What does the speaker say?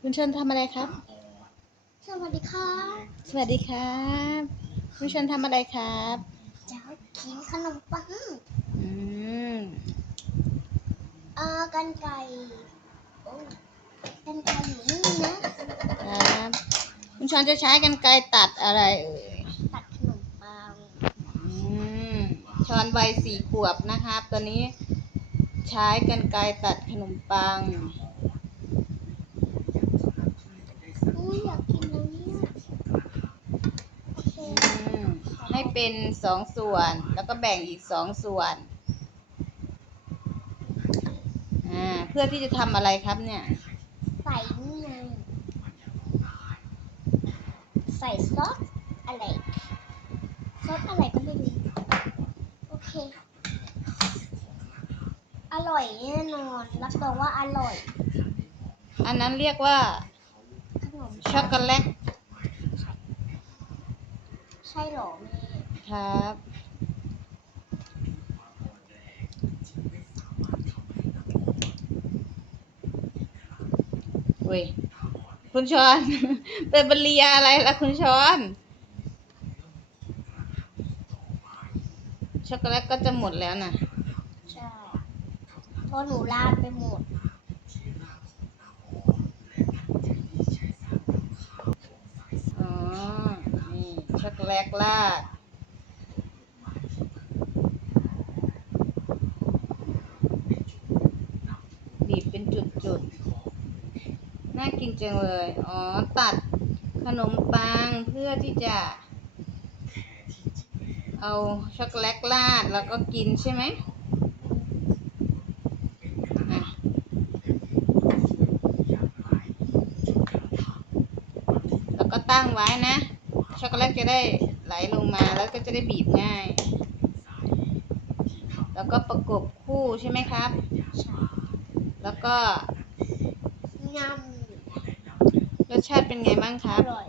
คุณชนทำอะไรครับ สวัสดีครับ สวัสดีครับคุณชนทำอะไรครับจะกินขนมปัง อืมเอ่อกันไก่โอ้กันไก่อยู่นี่นะครับคุณชนจะใช้กันไกรตัดอะไรเอ่ย ตัดขนมปัง อืมชอนวัยสี่ขวบนะครับ ตอนนี้ ใช้กันไกรตัดขนมปัง อุ้ยอยากกินแล้วเนี่ยโอเค อืมให้ เป็นสองส่วน แล้วก็แบ่งอีกสองส่วนอ่าเพื่อที่จะทำอะไรครับเนี่ย ใส่นี่ไงใส่ซอสอะไรซอสอะไรก็ไม่รู้โอเค อร่อยแน่นอน รับรองว่าอร่อย อันนั้นเรียกว่าขนมช็อกโกแลต ใช่เหรอแม่ ครับ เว้ย คุณชอนเป็นบรรยาอะไรล่ะคุณชอนช็อกโกแลตก็จะหมดแล้วนะใช่เพราะหนูราดไปหมด อ๋อ นี่ช็อกโกแลตราดบีบ เป็นจุดๆ น่ากินจังเลย อ๋อ ตัดขนมปังเพื่อที่จะ เอาช็อกโกแลตราดแล้วก็กินใช่ไหมแล้วก็ตั้งไว้นะ ช็อกโกแลตจะได้ไหลลงมาแล้วก็จะได้บีบง่าย แล้วก็ประกบคู่ใช่ไหมครับใช่ แล้วก็ยรสชาติเป็นไงบ้างครับร่อย